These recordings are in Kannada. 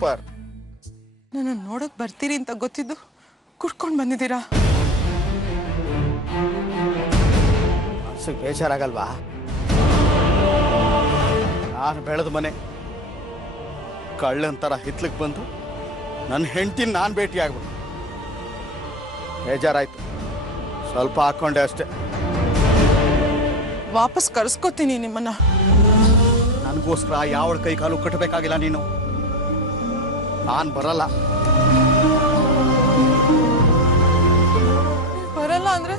ಸೂಪರ್. ನನ್ನ ನೋಡಕ್ ಬರ್ತೀರಿ ಅಂತ ಗೊತ್ತಿದ್ದು ಕುಡ್ಕೊಂಡು ಬಂದಿದ್ದೀರಾ. ಮನ್ಸಿಗೆ ಬೇಜಾರಾಗಲ್ವಾ? ನಾನು ಬೆಳೆದ ಮನೆ ಕಳ್ಳಂತರ ಹಿತ್ಲಿಕ್ಕೆ ಬಂದು ನನ್ನ ಹೆಂಡತಿನ ನಾನು ಭೇಟಿ ಆಗ್ಬಿಟ್ಟು ಬೇಜಾರಾಯ್ತು. ಸ್ವಲ್ಪ ಹಾಕೊಂಡೆ ಅಷ್ಟೇ. ವಾಪಸ್ ಕರ್ಸ್ಕೊತೀನಿ ನಿಮ್ಮನ್ನ. ನನಗೋಸ್ಕರ ಯಾವ ಕೈ ಕಾಲು ಕಟ್ಟಬೇಕಾಗಿಲ್ಲ ನೀನು. ನಾನು ಬರಲ್ಲ. ಬರಲ್ಲ ಅಂದ್ರೆ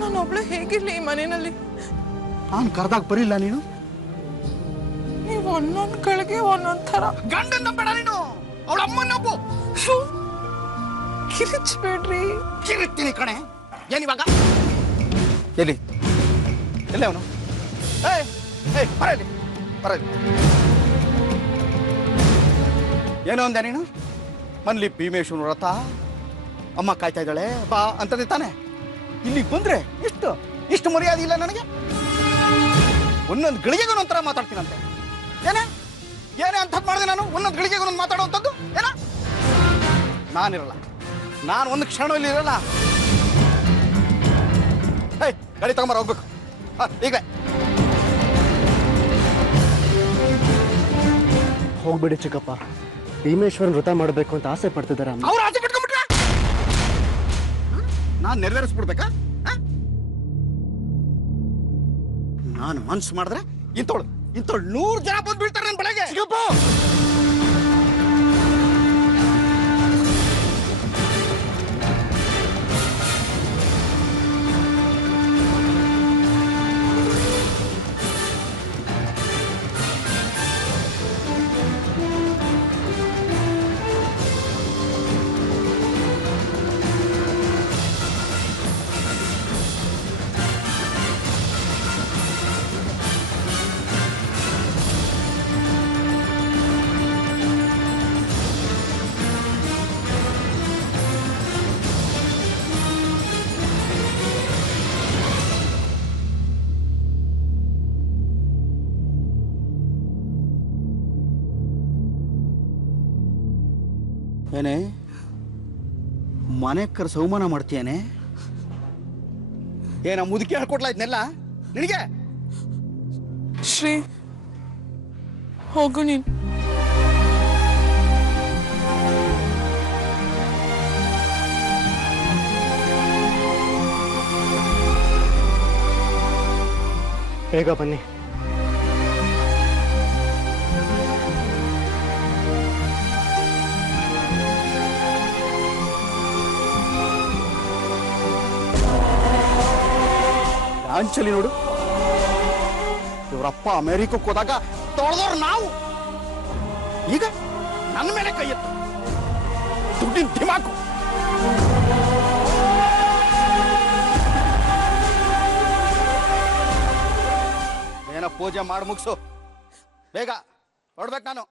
ನಾನೊಬ್ಳೆ ಹೇಗಿರ್ಲಿ ಈ ಮನೆಯಲ್ಲಿ? ನಾನು ಕರೆದಾಗ ಬರಿಲ್ಲ ನೀನು. ನೀವು ಒಂದೊಂದ್ ಕಳಿಗೆ ಒಂದೊಂದ್ ಥರ. ಗಂಡನ ನಂಬೇಡ ನೀನು, ಅವಳ ಅಮ್ಮನ ನಂಬು. ಕಿರಿಚ್ಬೇಡ್ರಿ. ಕಿರಿತ್ತೀನಿ ಕಣೆ. ಏನಿವಾಗ? ಎಲ್ಲಿ ಎಲ್ಲೇ ಅವನು? ಬರಲಿ. ಏನೋ ಅಂದೆ ನೀನು? ಮನ್ಲಿ ಭೀಮೇಶ್ವರ ವ್ರತ, ಅಮ್ಮ ಕಾಯ್ತಾ ಇದ್ದಾಳೆ ಬಾ ಅಂತಂದೆ ತಾನೆ. ಇಲ್ಲಿಗೆ ಬಂದ್ರೆ ಇಷ್ಟು ಮರ್ಯಾದೆ ಇಲ್ಲ ನನಗೆ. ಒಂದೊಂದು ಗಳಿಗೆಗೂ ಒಂಥರ ಮಾತಾಡ್ತೀನಂತೆ. ಏನೇ ಅಂಥದ್ದು ಮಾಡಿದೆ ನಾನು? ಒಂದೊಂದು ಗಳಿಗೆಗೂ ಒಂದೊಂದು ಮಾತಾಡುವಂಥದ್ದು ಏನ? ನಾನಿರಲ್ಲ, ನಾನು ಒಂದು ಕ್ಷಣ ಇಲ್ಲಿ ಇರಲ್ಲ. ಗಾಡಿ ತಗೊಂಬರ, ಹೋಗ್ಬೇಕು ಈಗ. ಹೋಗ್ಬಿಡಿ ಚಿಕ್ಕಪ್ಪ, ಭೀಮೇಶ್ವರನ್ ವ್ರತ ಮಾಡಬೇಕು ಅಂತ ಆಸೆ ಪಡ್ತಿದ್ದಾರೆ. ಅವ್ರು ಆಸೆ ಪಟ್ಕೊಂಡ್ಬಿಟ್ರೆ ನಾನು ನೆರವೇರಿಸ್ಬಿಡ್ಬೇಕಾ? ನಾನು ಮನ್ಸು ಮಾಡಿದ್ರೆ ಇಂಥೋಳು 100 ಜನ ಬಂದು ಬೀಳ್ತಾರೆ ನನ್ನ ಬೆಳಗ್ಗೆ. ಚಿಕ್ಕಪ್ಪ ಏನೇ ಮನೆ ಕರ್ ಸೌಮಾನ ಮಾಡ್ತೀಯೇನೆ? ಏನ ಮುದುಕಿ ಹೇಳ್ಕೊಟ್ಲ ಇದನ್ನೆಲ್ಲ ನಿನಗೆ? ಶ್ರೀ ಹೋಗು ನೀನು. ಬೇಗ ಬನ್ನಿ. ಅಂಚಲಿ ನೋಡು, ಇವರಪ್ಪ ಅಮೆರಿಕಕ್ಕೆ ಹೋದಾಗ ತೊಳೆದವ್ರು ನಾವು. ಈಗ ನನ್ನ ಮೇಲೆ ಕೈ ಎತ್ತು. ದುಡ್ಡಿನ ದಿಮಾಕು. ಏನೋ ಪೂಜೆ ಮಾಡಿ ಮುಗಿಸು ಬೇಗ, ಹೊರಡ್ಬೇಕು ನಾನು.